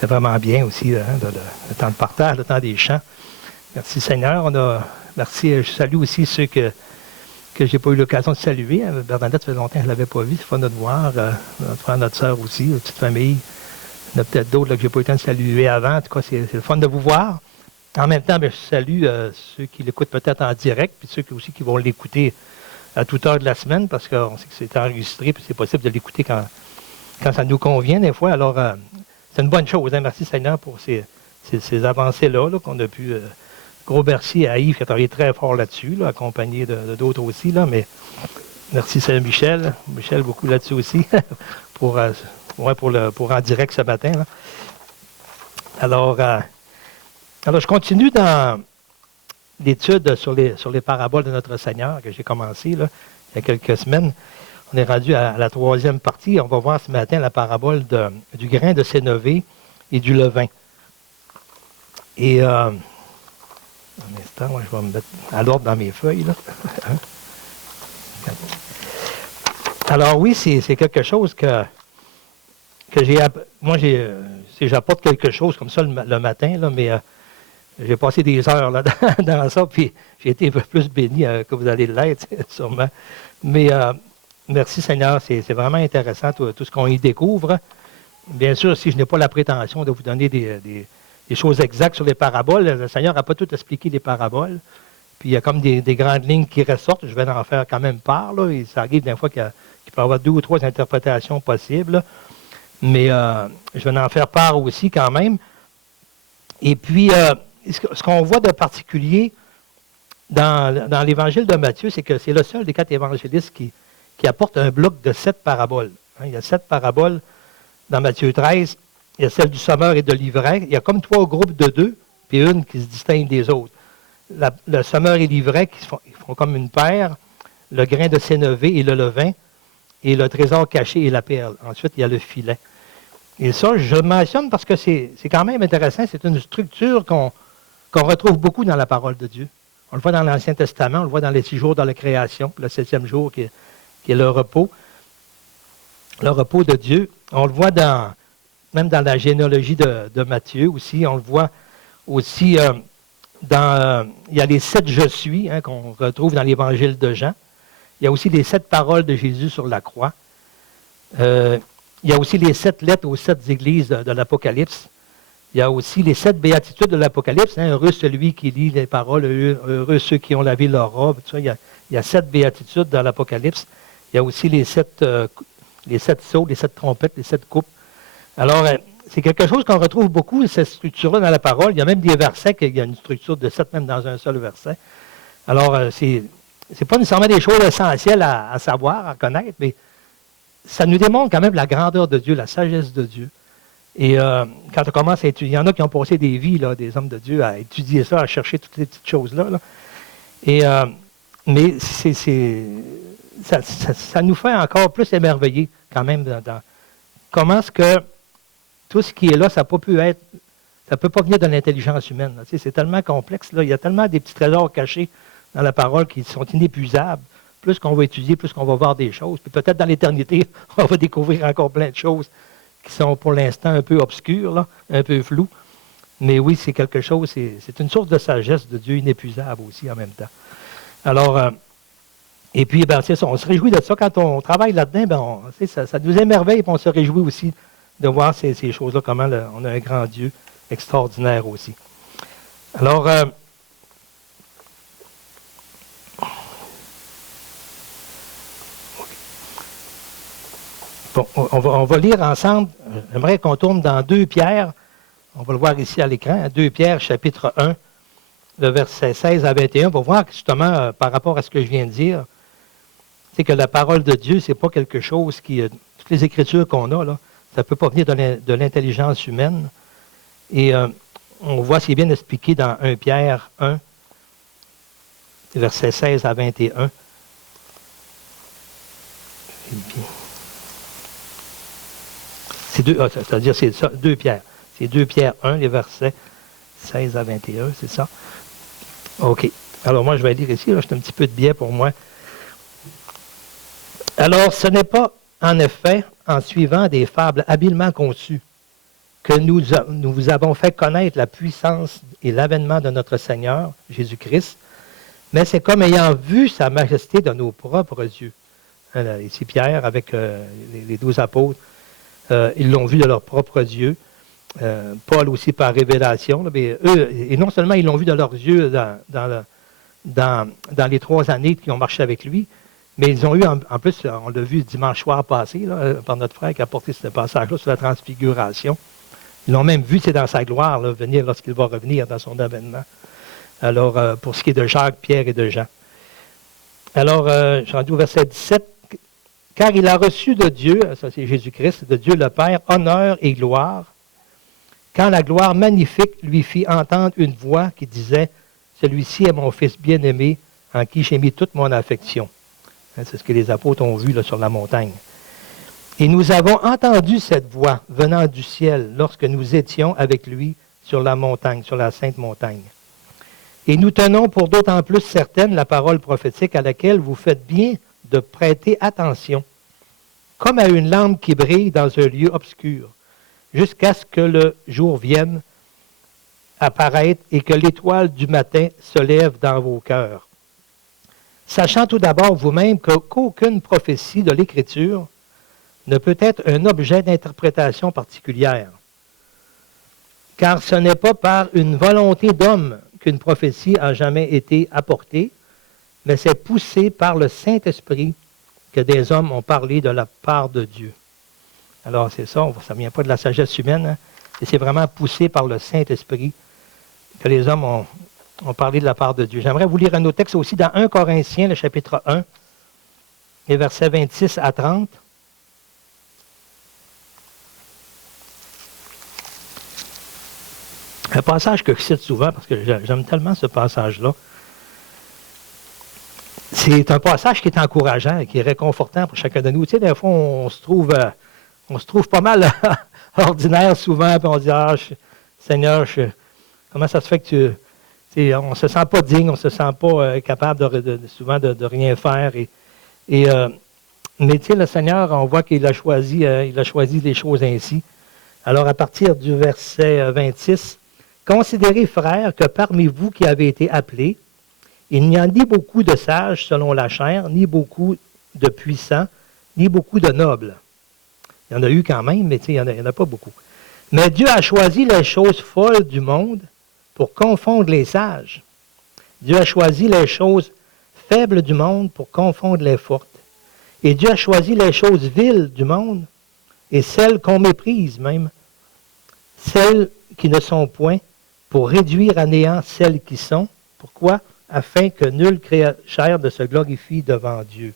C'était vraiment bien aussi, hein, le temps de partage, le temps des chants. Merci Seigneur. Merci, je salue aussi ceux que je n'ai pas eu l'occasion de saluer. Bernadette, ça fait longtemps que je ne l'avais pas vu. C'est fun de te voir. Notre frère, notre soeur aussi, une petite famille. Il y en a peut-être d'autres là, que je n'ai pas eu le temps de saluer avant. En tout cas, c'est le fun de vous voir. En même temps, je salue ceux qui l'écoutent peut-être en direct, puis ceux aussi qui vont l'écouter à toute heure de la semaine, parce qu'on sait que c'est enregistré, puis c'est possible de l'écouter quand ça nous convient des fois. Alors, c'est une bonne chose. Hein? Merci Seigneur pour ces avancées-là qu'on a pu... gros merci à Yves qui a travaillé très fort là-dessus, là, accompagné d'autres aussi. Là, mais merci Michel. Michel, beaucoup là-dessus aussi, pour en direct ce matin. Là. Alors, je continue dans l'étude sur les paraboles de notre Seigneur que j'ai commencé là, il y a quelques semaines. On est rendu à la troisième partie. On va voir ce matin la parabole du grain de sénévé et du levain. Et un instant, moi, je vais me mettre à l'ordre dans mes feuilles. Là. Alors oui, c'est quelque chose que moi, j'apporte quelque chose comme ça le matin, là, mais j'ai passé des heures là, dans ça, puis j'ai été un peu plus béni que vous allez l'être, sûrement. Mais merci Seigneur, c'est vraiment intéressant tout ce qu'on y découvre. Bien sûr, si je n'ai pas la prétention de vous donner des choses exactes sur les paraboles, le Seigneur n'a pas tout expliqué les paraboles. Puis il y a comme des grandes lignes qui ressortent, je vais en faire quand même part. Là, et ça arrive des fois qu'il peut y avoir 2 ou 3 interprétations possibles. Là. Mais je vais en faire part aussi quand même. Et puis, ce qu'on voit de particulier dans l'évangile de Matthieu, c'est que c'est le seul des 4 évangélistes qui apporte un bloc de 7 paraboles. Hein, il y a 7 paraboles dans Matthieu 13. Il y a celle du sommeur et de l'ivraie. Il y a comme 3 groupes de 2, puis une qui se distingue des autres. Le sommeur et l'ivraie qui font comme une paire, le grain de sénévé et le levain, et le trésor caché et la perle. Ensuite, il y a le filet. Et ça, je le mentionne parce que c'est quand même intéressant. C'est une structure qu'on retrouve beaucoup dans la parole de Dieu. On le voit dans l'Ancien Testament, on le voit dans les 6 jours de la création, le 7e jour qui est le repos de Dieu. On le voit même dans la généalogie de Matthieu aussi. On le voit aussi il y a les 7 « je suis » hein, qu'on retrouve dans l'Évangile de Jean. Il y a aussi les 7 paroles de Jésus sur la croix. Il y a aussi les 7 lettres aux 7 églises de l'Apocalypse. Il y a aussi les 7 béatitudes de l'Apocalypse. Hein, heureux celui qui lit les paroles, heureux ceux qui ont lavé leur robe. Tout ça, il y a 7 béatitudes dans l'Apocalypse. Il y a aussi les 7 sceaux, les 7 trompettes, les 7 coupes. Alors, c'est quelque chose qu'on retrouve beaucoup, cette structure-là dans la parole. Il y a même des versets qu'il y a une structure de 7 même dans un seul verset. Alors, c'est pas nécessairement des choses essentielles à savoir, à connaître, mais ça nous démontre quand même la grandeur de Dieu, la sagesse de Dieu. Et quand on commence à étudier, il y en a qui ont passé des vies, là, des hommes de Dieu, à étudier ça, à chercher toutes ces petites choses-là. Là. Et, mais ça nous fait encore plus émerveiller quand même dans comment est-ce que tout ce qui est là, ça peut pas venir de l'intelligence humaine. Tu sais, c'est tellement complexe. Là. Il y a tellement des petits trésors cachés dans la parole qui sont inépuisables. Plus qu'on va étudier, plus qu'on va voir des choses. Puis peut-être dans l'éternité, on va découvrir encore plein de choses qui sont pour l'instant un peu obscures, là, un peu floues. Mais oui, c'est quelque chose, c'est une source de sagesse de Dieu inépuisable aussi en même temps. Alors, et puis, c'est ça, on se réjouit de ça. Quand on travaille là-dedans, ça nous émerveille et on se réjouit aussi de voir ces choses-là, comment on a un grand Dieu extraordinaire aussi. Alors, bon, on va lire ensemble. J'aimerais qu'on tourne dans 2 Pierre. On va le voir ici à l'écran. 2 Pierre, chapitre 1, le verset 16 à 21. Pour voir justement, par rapport à ce que je viens de dire, c'est que la parole de Dieu, c'est pas quelque chose qui... toutes les écritures qu'on a, là, ça ne peut pas venir de l'intelligence humaine. Et on voit, c'est bien expliqué dans 1 Pierre 1, verset 16 à 21. C'est-à-dire, c'est ça, 2 Pierre. C'est 2 Pierre 1, les versets 16 à 21, c'est ça? OK. Alors, moi, je vais lire ici. Là, c'est un petit peu de biais pour moi. Alors, ce n'est pas, en effet, en suivant des fables habilement conçues que nous vous avons fait connaître la puissance et l'avènement de notre Seigneur, Jésus-Christ, mais c'est comme ayant vu sa majesté de nos propres yeux. Ici, Pierre, avec les 12 apôtres, ils l'ont vu de leurs propres yeux. Paul aussi par révélation. Là, mais eux, et non seulement ils l'ont vu de leurs yeux dans les 3 années qu'ils ont marché avec lui, mais ils ont eu, en plus, on l'a vu dimanche soir passé, là, par notre frère qui a porté ce passage-là sur la transfiguration. Ils l'ont même vu, c'est dans sa gloire, là, venir lorsqu'il va revenir dans son avènement. Alors, pour ce qui est de Jacques, Pierre et de Jean. Alors, je suis rendu au verset 17. « Car il a reçu de Dieu, ça c'est Jésus-Christ, de Dieu le Père, honneur et gloire, quand la gloire magnifique lui fit entendre une voix qui disait « Celui-ci est mon Fils bien-aimé, en qui j'ai mis toute mon affection. » C'est ce que les apôtres ont vu là, sur la montagne. Et nous avons entendu cette voix venant du ciel lorsque nous étions avec lui sur la montagne, sur la sainte montagne. Et nous tenons pour d'autant plus certaine la parole prophétique à laquelle vous faites bien de prêter attention, comme à une lampe qui brille dans un lieu obscur, jusqu'à ce que le jour vienne apparaître et que l'étoile du matin se lève dans vos cœurs. Sachant tout d'abord vous-même qu'aucune prophétie de l'Écriture ne peut être un objet d'interprétation particulière, car ce n'est pas par une volonté d'homme qu'une prophétie a jamais été apportée, mais c'est poussé par le Saint-Esprit que des hommes ont parlé de la part de Dieu. Alors c'est ça, ça ne vient pas de la sagesse humaine, hein, et c'est vraiment poussé par le Saint-Esprit que les hommes ont parlé de la part de Dieu. J'aimerais vous lire un autre texte aussi dans 1 Corinthiens, le chapitre 1, les versets 26 à 30. Un passage que je cite souvent parce que j'aime tellement ce passage-là. C'est un passage qui est encourageant et qui est réconfortant pour chacun de nous. Tu sais, des fois, on se trouve pas mal ordinaire souvent, puis on se dit « Ah, Seigneur, comment ça se fait que on ne se sent pas digne, on ne se sent pas capable souvent de rien faire. » Mais tu sais, le Seigneur, on voit qu'il a choisi les choses ainsi. Alors, à partir du verset 26, « Considérez, frères, que parmi vous qui avez été appelés, il n'y a ni beaucoup de sages selon la chair, ni beaucoup de puissants, ni beaucoup de nobles. » Il y en a eu quand même, mais il n'y en a pas beaucoup. « Mais Dieu a choisi les choses folles du monde pour confondre les sages. Dieu a choisi les choses faibles du monde pour confondre les fortes. Et Dieu a choisi les choses viles du monde et celles qu'on méprise même, celles qui ne sont point, pour réduire à néant celles qui sont. Pourquoi? Afin que nulle chair ne se glorifie devant Dieu.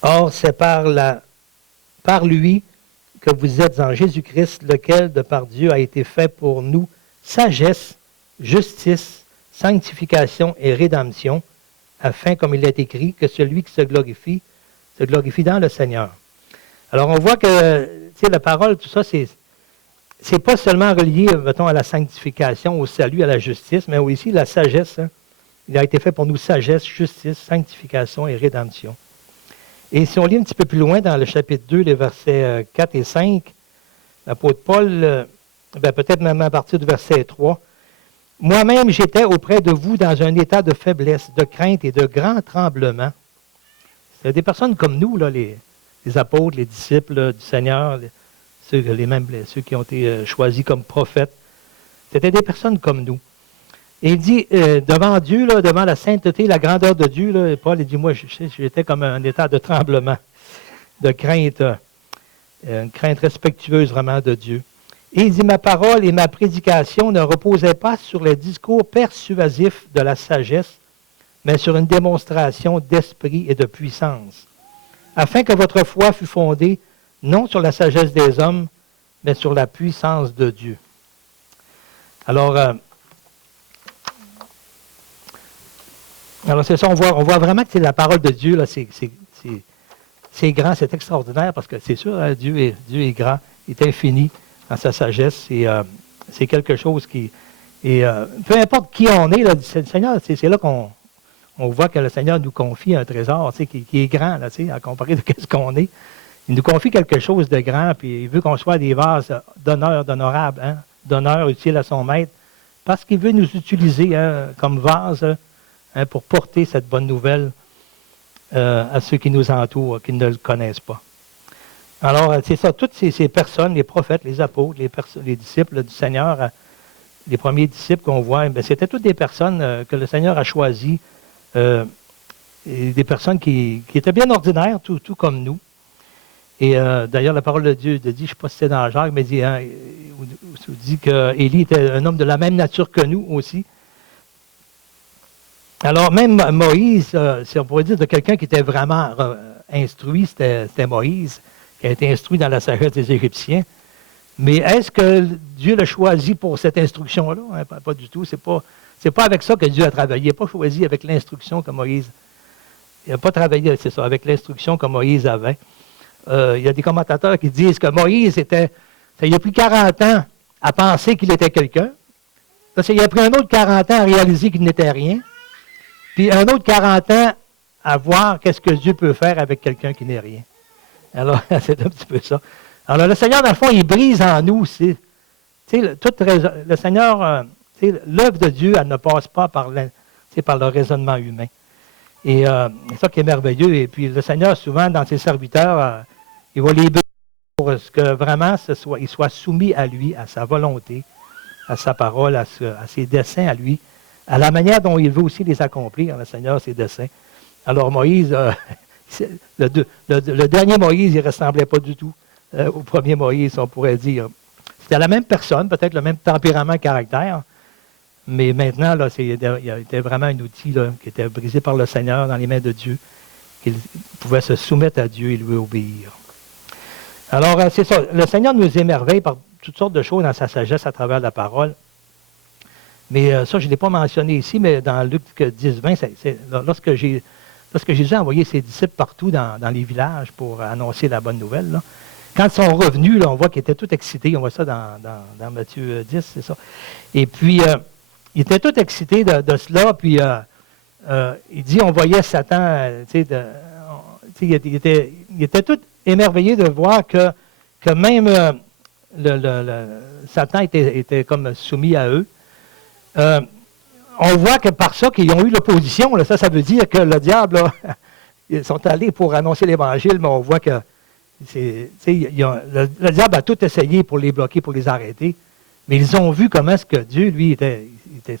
Or, c'est par lui que vous êtes en Jésus-Christ, lequel, de par Dieu, a été fait pour nous sagesse, justice, sanctification et rédemption, afin, comme il est écrit, que celui qui se glorifie dans le Seigneur. Alors, on voit que, la parole, tout ça, c'est pas seulement relié, mettons, à la sanctification, au salut, à la justice, mais aussi la sagesse. Hein. Il a été fait pour nous sagesse, justice, sanctification et rédemption. Et si on lit un petit peu plus loin dans le chapitre 2, les versets 4 et 5, l'apôtre Paul, peut-être même à partir du verset 3, « Moi-même, j'étais auprès de vous dans un état de faiblesse, de crainte et de grand tremblement. » C'est des personnes comme nous, là, les apôtres, les disciples du Seigneur, ceux qui ont été choisis comme prophètes. C'était des personnes comme nous. Et il dit, devant Dieu, là, devant la sainteté, la grandeur de Dieu, là, Paul il dit, moi, j'étais comme un état de tremblement, de crainte, une crainte respectueuse vraiment de Dieu. Et il dit, ma parole et ma prédication ne reposaient pas sur les discours persuasifs de la sagesse, mais sur une démonstration d'esprit et de puissance, afin que votre foi fût fondée non sur la sagesse des hommes, mais sur la puissance de Dieu. Alors c'est ça, on voit vraiment que c'est la parole de Dieu, là, c'est grand, c'est extraordinaire, parce que c'est sûr, hein, Dieu est grand, il est infini dans sa sagesse, et c'est quelque chose qui... peu importe qui on est, là, le Seigneur, c'est là qu'on voit que le Seigneur nous confie un trésor qui est grand, là, à comparer de ce qu'on est. Il nous confie quelque chose de grand, puis il veut qu'on soit des vases d'honneur, d'honorables, hein, d'honneur utile à son maître, parce qu'il veut nous utiliser hein, comme vase hein, pour porter cette bonne nouvelle à ceux qui nous entourent, qui ne le connaissent pas. Alors, c'est ça, toutes ces personnes, les prophètes, les apôtres, les disciples du Seigneur, les premiers disciples qu'on voit, c'était toutes des personnes que le Seigneur a choisies, et des personnes qui étaient bien ordinaires, tout comme nous. Et d'ailleurs, la parole de Dieu dit, je ne sais pas si c'est dans Jacques, mais dit, hein, dit qu'Élie était un homme de la même nature que nous aussi. Alors, même Moïse, si on pourrait dire de quelqu'un qui était vraiment instruit, c'était Moïse, qui a été instruit dans la sagesse des Égyptiens. Mais est-ce que Dieu l'a choisi pour cette instruction-là? Hein, pas du tout. C'est pas avec ça que Dieu a travaillé. Il n'a pas choisi avec l'instruction que Moïse. Il n'a pas travaillé, c'est ça, avec l'instruction que Moïse avait. Il y a des commentateurs qui disent que Moïse ça lui a pris 40 ans à penser qu'il était quelqu'un. Il a pris un autre 40 ans à réaliser qu'il n'était rien. Puis un autre 40 ans à voir qu'est-ce que Dieu peut faire avec quelqu'un qui n'est rien. Alors, c'est un petit peu ça. Alors, le Seigneur, dans le fond, il brise en nous. Le Seigneur, l'œuvre de Dieu, elle ne passe pas par le raisonnement humain. Et c'est ça qui est merveilleux. Et puis, le Seigneur, souvent, dans ses serviteurs, il va les briser pour que vraiment, il soit soumis à lui, à sa volonté, à sa parole, à ses desseins à lui, à la manière dont il veut aussi les accomplir, le Seigneur, ses desseins. Alors, Moïse, le dernier Moïse, il ne ressemblait pas du tout au premier Moïse, on pourrait dire. C'était la même personne, peut-être le même tempérament, caractère, mais maintenant, là, il était vraiment un outil là, qui était brisé par le Seigneur dans les mains de Dieu, qu'il pouvait se soumettre à Dieu et lui obéir. Alors, c'est ça. Le Seigneur nous émerveille par toutes sortes de choses dans sa sagesse à travers la parole. Mais ça, je ne l'ai pas mentionné ici, mais dans Luc 10, 20, lorsque Jésus a envoyé ses disciples partout dans les villages pour annoncer la bonne nouvelle, là, quand ils sont revenus, là, on voit qu'ils étaient tous excités. On voit ça dans Matthieu 10, c'est ça. Et puis, ils étaient tous excités de cela. Puis, il dit, on voyait Satan, il était tout émerveillé de voir que même Satan était comme soumis à eux. On voit que par ça qu'ils ont eu l'opposition, ça veut dire que le diable, là, ils sont allés pour annoncer l'Évangile, mais on voit que le diable a tout essayé pour les bloquer, pour les arrêter, mais ils ont vu comment est-ce que Dieu, lui, était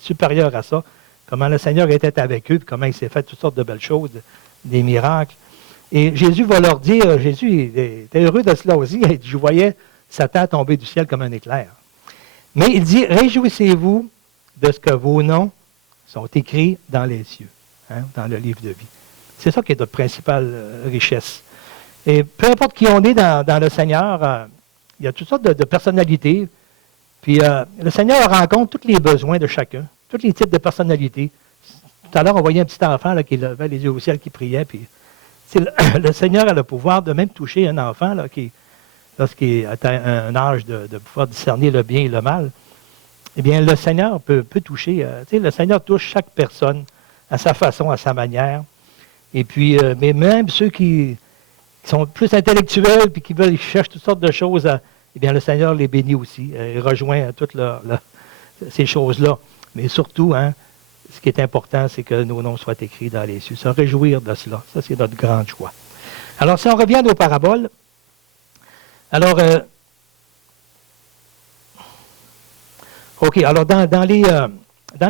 supérieur à ça, comment le Seigneur était avec eux, puis comment il s'est fait toutes sortes de belles choses, des miracles. Et Jésus va leur dire, Jésus était heureux de cela aussi, il dit, je voyais Satan tomber du ciel comme un éclair. Mais il dit, réjouissez-vous de ce que vos noms sont écrits dans les cieux, hein, dans le livre de vie. C'est ça qui est notre principale richesse. Et peu importe qui on est dans le Seigneur, il y a toutes sortes de personnalités. Puis le Seigneur rencontre tous les besoins de chacun, tous les types de personnalités. Tout à l'heure, on voyait un petit enfant là, qui levait les yeux au ciel, qui priait. Puis, le Seigneur a le pouvoir de même toucher un enfant là, lorsqu'il atteint un âge de pouvoir discerner le bien et le mal. Eh bien, le Seigneur peut toucher. Le Seigneur touche chaque personne à sa façon, à sa manière. Et puis, mais même ceux qui sont plus intellectuels puis qui cherchent toutes sortes de choses, eh bien, le Seigneur les bénit aussi. Il rejoint toutes ces choses-là. Mais surtout, hein, ce qui est important, c'est que nos noms soient écrits dans les cieux. Se réjouir de cela. Ça, c'est notre grande joie. Alors, si on revient à nos paraboles, alors, OK, alors dans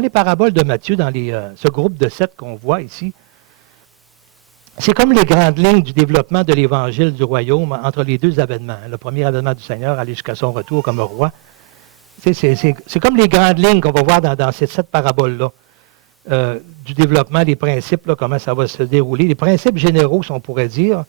les paraboles de Matthieu, dans ce groupe de 7 qu'on voit ici, c'est comme les grandes lignes du développement de l'Évangile du royaume entre les deux avènements. Le premier avènement du Seigneur, aller jusqu'à son retour comme roi. C'est comme les grandes lignes qu'on va voir dans ces 7 paraboles-là, du développement, les principes, là, comment ça va se dérouler, les principes généraux, si on pourrait dire.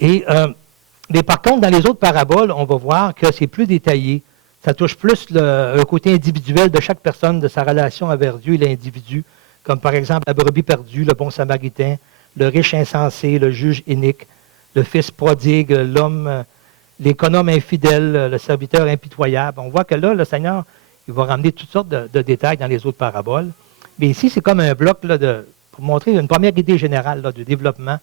Mais par contre, dans les autres paraboles, on va voir que c'est plus détaillé. Ça touche plus le côté individuel de chaque personne, de sa relation avec Dieu et l'individu, comme par exemple la brebis perdue, le bon samaritain, le riche insensé, le juge inique, le fils prodigue, l'homme, l'économe infidèle, le serviteur impitoyable. On voit que là, le Seigneur, il va ramener toutes sortes de détails dans les autres paraboles. Mais ici, c'est comme un bloc là, pour montrer une première idée générale là, du développement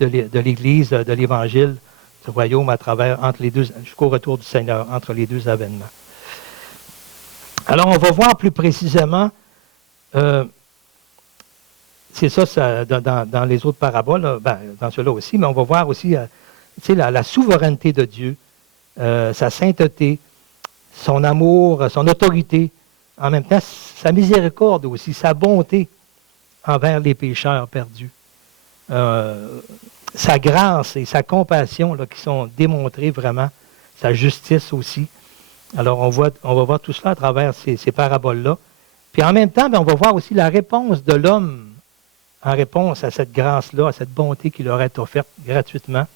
de l'Église, de l'Évangile, du royaume entre les deux, jusqu'au retour du Seigneur, entre les deux avènements. Alors, on va voir plus précisément, c'est ça dans les autres paraboles, dans ceux-là aussi, mais on va voir aussi la souveraineté de Dieu, sa sainteté, son amour, son autorité, en même temps sa miséricorde aussi, sa bonté envers les pécheurs perdus. Sa grâce et sa compassion là, qui sont démontrées vraiment, sa justice aussi. Alors, on va voir tout cela à travers ces paraboles-là. Puis en même temps, on va voir aussi la réponse de l'homme en réponse à cette grâce-là, à cette bonté qui leur est offerte gratuitement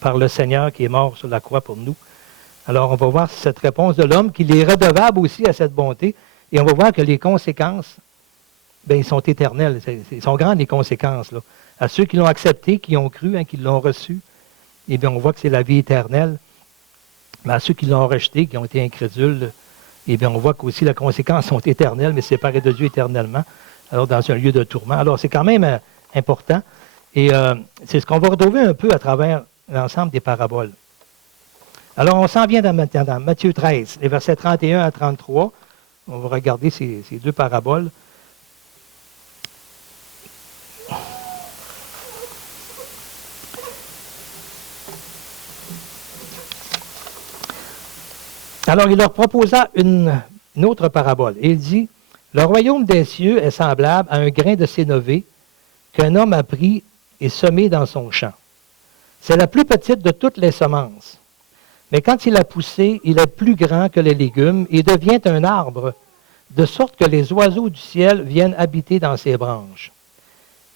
par le Seigneur qui est mort sur la croix pour nous. Alors, on va voir cette réponse de l'homme qu'il est redevable aussi à cette bonté. Et on va voir que les conséquences, ils sont éternelles. Ils sont grandes, les conséquences. Là. À ceux qui l'ont accepté, qui ont cru, qui l'ont reçu, eh bien, on voit que c'est la vie éternelle. Mais à ceux qui l'ont rejeté, qui ont été incrédules, eh bien, on voit qu'aussi les conséquences sont éternelles, mais séparés de Dieu éternellement, alors dans un lieu de tourment. Alors, c'est quand même important. Et c'est ce qu'on va retrouver un peu à travers l'ensemble des paraboles. Alors, on s'en vient dans Matthieu 13, les versets 31 à 33. On va regarder ces deux paraboles. Alors, il leur proposa une autre parabole. Et il dit, « Le royaume des cieux est semblable à un grain de sénévé qu'un homme a pris et semé dans son champ. C'est la plus petite de toutes les semences. Mais quand il a poussé, il est plus grand que les légumes et devient un arbre, de sorte que les oiseaux du ciel viennent habiter dans ses branches.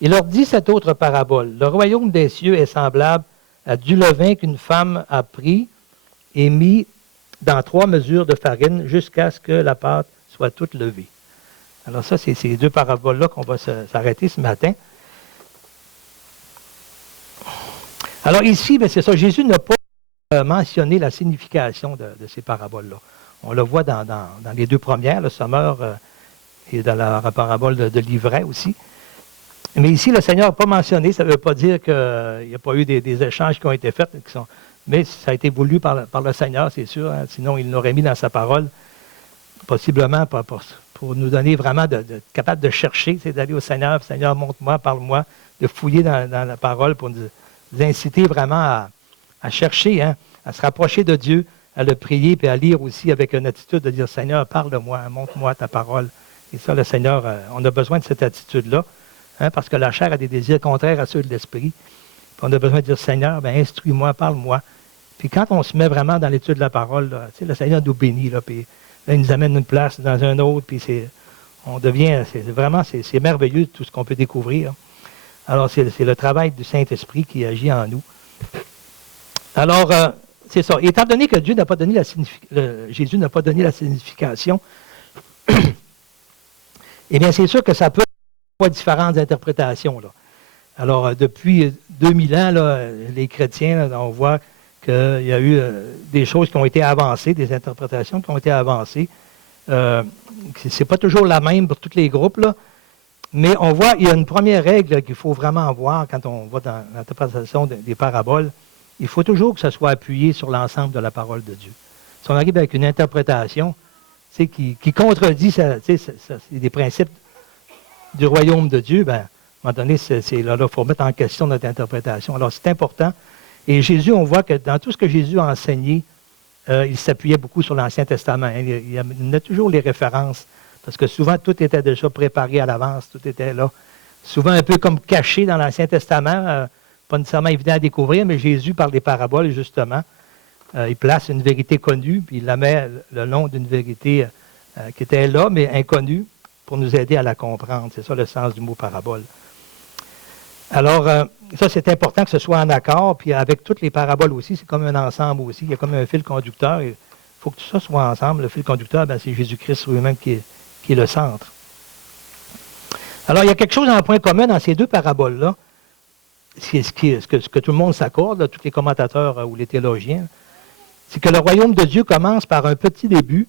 Il leur dit cette autre parabole. Le royaume des cieux est semblable à du levain qu'une femme a pris et mis dans 3 mesures de farine jusqu'à ce que la pâte soit toute levée. » Alors ça, c'est ces deux paraboles-là qu'on va s'arrêter ce matin. Alors ici, c'est ça, Jésus n'a pas mentionné la signification de ces paraboles-là. On le voit dans les deux premières, le sommeur et dans la parabole de l'ivraie aussi. Mais ici, le Seigneur n'a pas mentionné, ça ne veut pas dire qu'il n'y a pas eu des échanges qui ont été faits, mais ça a été voulu par le Seigneur, c'est sûr, sinon il l'aurait mis dans sa parole, possiblement pour nous donner vraiment d'être capable de chercher, c'est d'aller au Seigneur, Seigneur, montre-moi, parle-moi, de fouiller dans la parole pour nous inciter vraiment à chercher, à se rapprocher de Dieu, à le prier, puis à lire aussi avec une attitude de dire, Seigneur, parle-moi, montre-moi ta parole. Et ça, le Seigneur, on a besoin de cette attitude-là, parce que la chair a des désirs contraires à ceux de l'esprit. Puis on a besoin de dire, Seigneur, instruis-moi, parle-moi. Puis quand on se met vraiment dans l'étude de la parole, là, le Seigneur nous bénit, là, puis là, il nous amène une place dans un autre, puis c'est merveilleux tout ce qu'on peut découvrir. Alors, c'est le travail du Saint-Esprit qui agit en nous. Alors, c'est ça. Étant donné que Jésus n'a pas donné la signification, eh bien, c'est sûr que ça peut avoir différentes interprétations. Là. Alors, depuis 2000 ans, là, les chrétiens, là, on voit qu'il y a eu des choses qui ont été avancées, des interprétations qui ont été avancées. C'est pas toujours la même pour tous les groupes, là, mais on voit, il y a une première règle qu'il faut vraiment avoir quand on va dans l'interprétation des paraboles. Il faut toujours que ça soit appuyé sur l'ensemble de la parole de Dieu. Si on arrive avec une interprétation qui contredit des principes du royaume de Dieu, à un moment donné, il faut mettre en question notre interprétation. Alors, c'est important. Et Jésus, on voit que dans tout ce que Jésus a enseigné, il s'appuyait beaucoup sur l'Ancien Testament. Il amenait toujours les références, parce que souvent, tout était déjà préparé à l'avance, tout était là. Souvent un peu comme caché dans l'Ancien Testament, pas nécessairement évident à découvrir, mais Jésus, par les paraboles, justement, il place une vérité connue, puis il la met le long d'une vérité qui était là, mais inconnue, pour nous aider à la comprendre. C'est ça le sens du mot parabole. Alors, ça, c'est important que ce soit en accord, puis avec toutes les paraboles aussi, c'est comme un ensemble aussi. Il y a comme un fil conducteur. Il faut que tout ça soit ensemble. Le fil conducteur, c'est Jésus-Christ lui-même qui est le centre. Alors, il y a quelque chose en point commun dans ces deux paraboles-là, ce que tout le monde s'accorde, tous les commentateurs ou les théologiens, c'est que le royaume de Dieu commence par un petit début,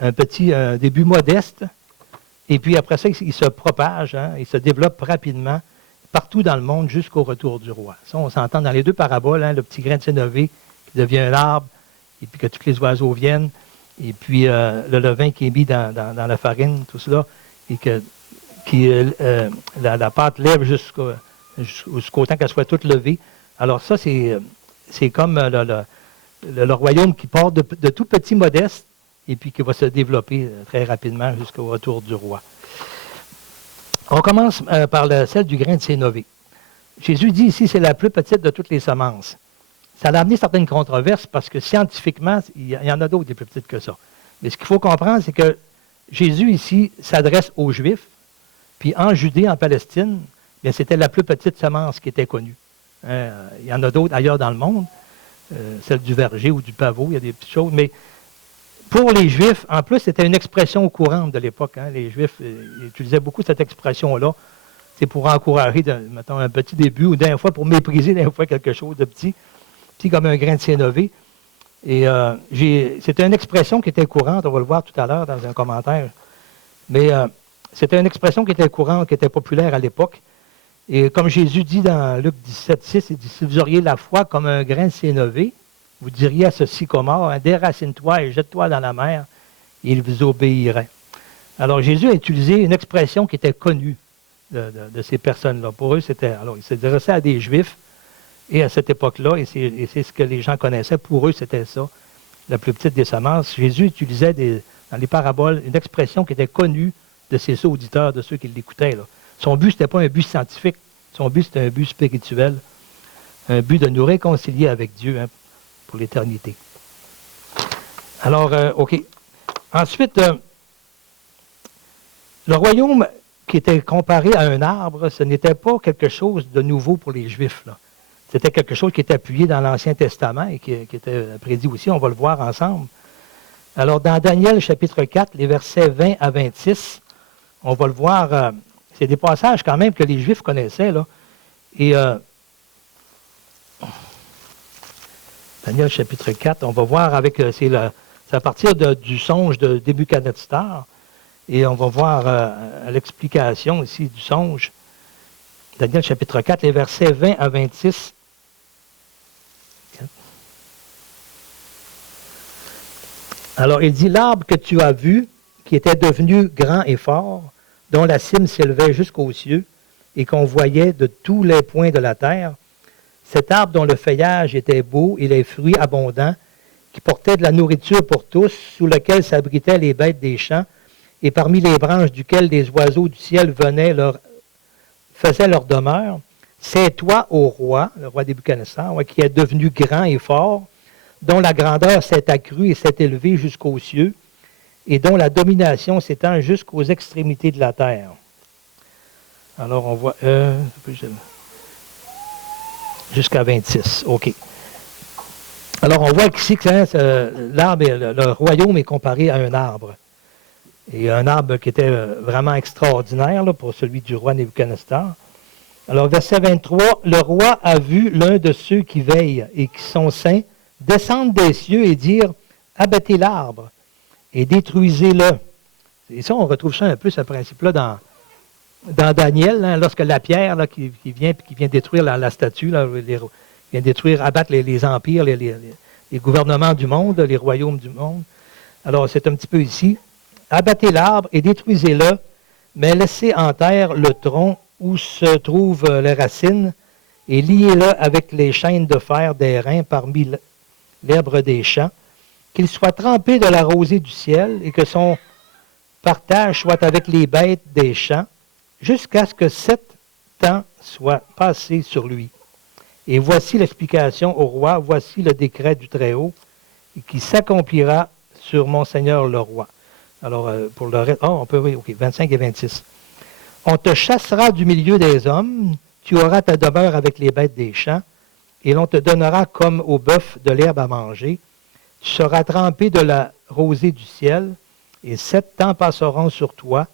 un début modeste, et puis après ça, il se propage, il se développe rapidement, partout dans le monde jusqu'au retour du roi. Ça, on s'entend dans les deux paraboles, hein, le petit grain de sénévé qui devient un arbre, et puis que tous les oiseaux viennent, et puis le levain qui est mis dans la farine, tout cela, et que la pâte lève jusqu'au temps qu'elle soit toute levée. Alors ça, c'est comme le royaume qui part de tout petit modeste, et puis qui va se développer très rapidement jusqu'au retour du roi. On commence par celle du grain de sénévé. Jésus dit ici, c'est la plus petite de toutes les semences. Ça a amené certaines controverses parce que scientifiquement, il y en a d'autres des plus petites que ça. Mais ce qu'il faut comprendre, c'est que Jésus ici s'adresse aux Juifs, puis en Judée, en Palestine, bien, c'était la plus petite semence qui était connue. Il y en a d'autres ailleurs dans le monde, celle du verger ou du pavot, il y a des petites choses, mais pour les Juifs, en plus, c'était une expression courante de l'époque. Hein. Les Juifs utilisaient beaucoup cette expression-là. C'est pour encourager, mettons, un petit début, ou d'un fois pour mépriser d'un fois quelque chose de petit comme un grain de sénévé. Et c'était une expression qui était courante, on va le voir tout à l'heure dans un commentaire. Mais c'était une expression qui était courante, qui était populaire à l'époque. Et comme Jésus dit dans Luc 17,6, il dit, si vous auriez la foi comme un grain de sénévé, vous diriez à ce sycomore, hein, déracine-toi et jette-toi dans la mer, et il vous obéirait. Alors Jésus a utilisé une expression qui était connue de ces personnes-là. Pour eux, alors il s'adressait à des Juifs, et à cette époque-là, et c'est ce que les gens connaissaient, pour eux, c'était ça, la plus petite des semences. Jésus utilisait dans les paraboles une expression qui était connue de ses auditeurs, de ceux qui l'écoutaient. Là. Son but, ce n'était pas un but scientifique, son but, c'était un but spirituel, un but de nous réconcilier avec Dieu, hein, pour l'éternité. Alors, OK. Ensuite, le royaume qui était comparé à un arbre, ce n'était pas quelque chose de nouveau pour les Juifs, là. C'était quelque chose qui était appuyé dans l'Ancien Testament et qui était prédit aussi, on va le voir ensemble. Alors, dans Daniel chapitre 4, les versets 20 à 26, on va le voir, c'est des passages quand même que les Juifs connaissaient, là. Et Daniel chapitre 4, on va voir c'est à partir du songe de Nebuchadnezzar, et on va voir l'explication ici du songe. Daniel chapitre 4, les versets 20 à 26. Alors, il dit, l'arbre que tu as vu, qui était devenu grand et fort, dont la cime s'élevait jusqu'aux cieux, et qu'on voyait de tous les points de la terre, cet arbre dont le feuillage était beau et les fruits abondants, qui portait de la nourriture pour tous, sous lequel s'abritaient les bêtes des champs, et parmi les branches duquel des oiseaux du ciel faisaient leur demeure, c'est toi, ô roi, le roi Nebuchadnezzar, qui est devenu grand et fort, dont la grandeur s'est accrue et s'est élevée jusqu'aux cieux, et dont la domination s'étend jusqu'aux extrémités de la terre. Alors, on voit... jusqu'à 26, OK. Alors, on voit ici que l'arbre, le royaume est comparé à un arbre. Et un arbre qui était vraiment extraordinaire là, pour celui du roi Nebuchadnezzar. Alors, verset 23, « Le roi a vu l'un de ceux qui veillent et qui sont saints descendre des cieux et dire, abattez l'arbre et détruisez-le. » Et ça, on retrouve ça un peu, ce principe-là, dans Daniel, hein, lorsque la pierre là, qui vient détruire la statue, là, vient détruire, abattre les empires, les gouvernements du monde, les royaumes du monde. Alors, c'est un petit peu ici. Abattez l'arbre et détruisez-le, mais laissez en terre le tronc où se trouvent les racines et liez-le avec les chaînes de fer des reins parmi l'herbe des champs, qu'il soit trempé de la rosée du ciel et que son partage soit avec les bêtes des champs, jusqu'à ce que 7 ans soient passés sur lui. Et voici l'explication au roi, voici le décret du Très-Haut, qui s'accomplira sur mon Seigneur le roi. Alors, pour le reste, on peut, oui, OK, 25 et 26. On te chassera du milieu des hommes, tu auras ta demeure avec les bêtes des champs, et l'on te donnera comme au bœuf de l'herbe à manger. Tu seras trempé de la rosée du ciel, et 7 ans passeront sur toi,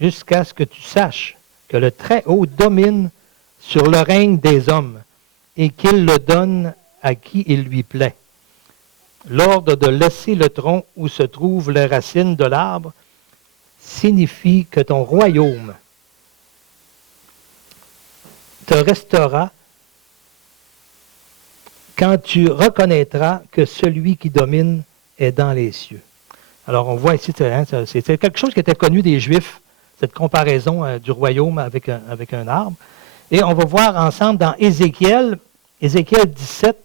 jusqu'à ce que tu saches que le Très-Haut domine sur le règne des hommes, et qu'il le donne à qui il lui plaît. L'ordre de laisser le tronc où se trouvent les racines de l'arbre signifie que ton royaume te restera quand tu reconnaîtras que celui qui domine est dans les cieux. Alors, on voit ici, c'était quelque chose qui était connu des Juifs, cette comparaison du royaume avec un arbre. Et on va voir ensemble dans Ézéchiel 17,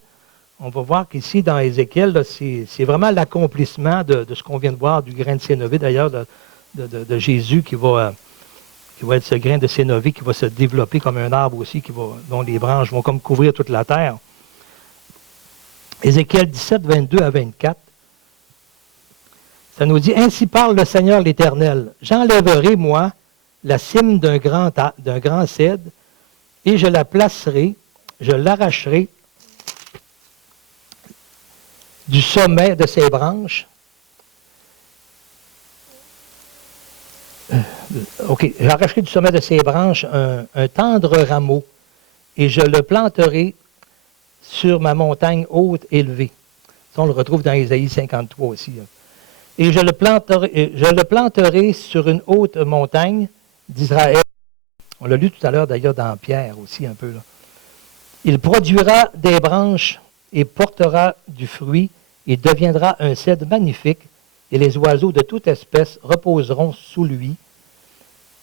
on va voir qu'ici, dans Ézéchiel, c'est vraiment l'accomplissement de ce qu'on vient de voir, du grain de sénévé, d'ailleurs, de Jésus qui va être ce grain de sénévé qui va se développer comme un arbre aussi, dont les branches vont comme couvrir toute la terre. Ézéchiel 17, 22 à 24. Ça nous dit, « Ainsi parle le Seigneur l'Éternel, j'enlèverai, moi, la cime d'un grand cèdre, et je la placerai, je l'arracherai du sommet de ses branches. » J'arracherai du sommet de ses branches un tendre rameau, et je le planterai sur ma montagne haute élevée. Ça, on le retrouve dans Ésaïe 53 aussi. Et je le planterai sur une haute montagne d'Israël. On l'a lu tout à l'heure d'ailleurs dans Pierre aussi un peu. Là. Il produira des branches et portera du fruit et deviendra un cèdre magnifique et les oiseaux de toute espèce reposeront sous lui.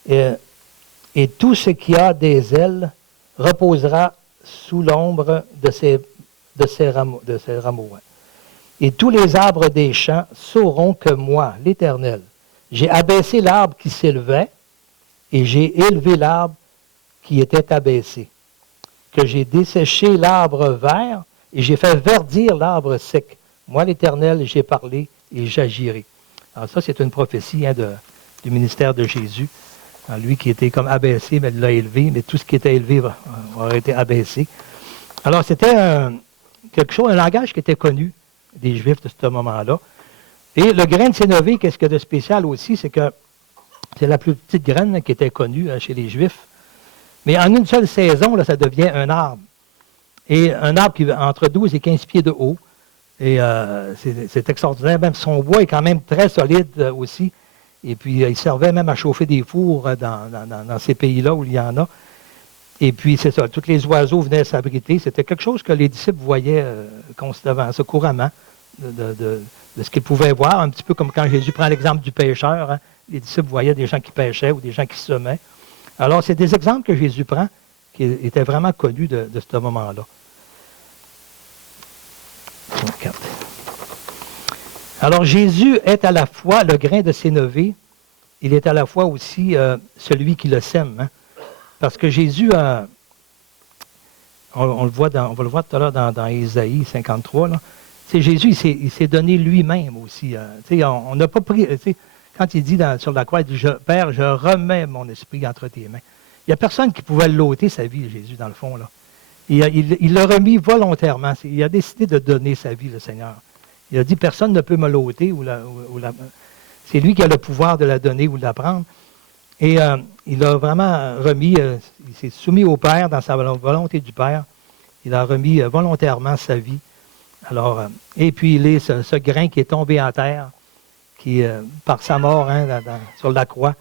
Et tout ce qui a des ailes reposera sous l'ombre de ses rameaux. Et tous les arbres des champs sauront que moi, l'Éternel, j'ai abaissé l'arbre qui s'élevait et j'ai élevé l'arbre qui était abaissé. Que j'ai desséché l'arbre vert et j'ai fait verdir l'arbre sec. Moi, l'Éternel, j'ai parlé et j'agirai. Alors ça, c'est une prophétie du ministère de Jésus. Alors, lui qui était comme abaissé, mais il l'a élevé, mais tout ce qui était élevé aurait été abaissé. Alors, c'était quelque chose, un langage qui était connu des Juifs de ce moment-là. Et le grain de sénévé, qu'est-ce qu'il y a de spécial aussi, c'est que c'est la plus petite graine qui était connue chez les Juifs. Mais en une seule saison, là, ça devient un arbre. Et un arbre qui a entre 12 et 15 pieds de haut. Et c'est extraordinaire. Même son bois est quand même très solide aussi. Et puis, il servait même à chauffer des fours dans ces pays-là où il y en a. Et puis, c'est ça, tous les oiseaux venaient s'abriter. C'était quelque chose que les disciples voyaient constamment, ça, couramment, de ce qu'ils pouvaient voir, un petit peu comme quand Jésus prend l'exemple du pêcheur. Hein. Les disciples voyaient des gens qui pêchaient ou des gens qui semaient. Alors, c'est des exemples que Jésus prend qui étaient vraiment connus de ce moment-là. Alors, Jésus est à la fois le grain de sénévé, il est à la fois aussi celui qui le sème. Hein. Parce que Jésus, on va le voir tout à l'heure dans Ésaïe 53, là. Jésus, il s'est donné lui-même aussi. On n'a pas pris, quand il dit sur la croix, il dit, Père, je remets mon esprit entre tes mains. Il n'y a personne qui pouvait l'ôter, sa vie, Jésus, dans le fond. Là. Il l'a remis volontairement. Il a décidé de donner sa vie, le Seigneur. Il a dit, personne ne peut me l'ôter. C'est lui qui a le pouvoir de la donner ou de la prendre. Et il a vraiment remis, il s'est soumis au Père dans sa volonté du Père. Il a remis volontairement sa vie. Alors, et puis il est ce grain qui est tombé en terre, qui par sa mort sur la croix.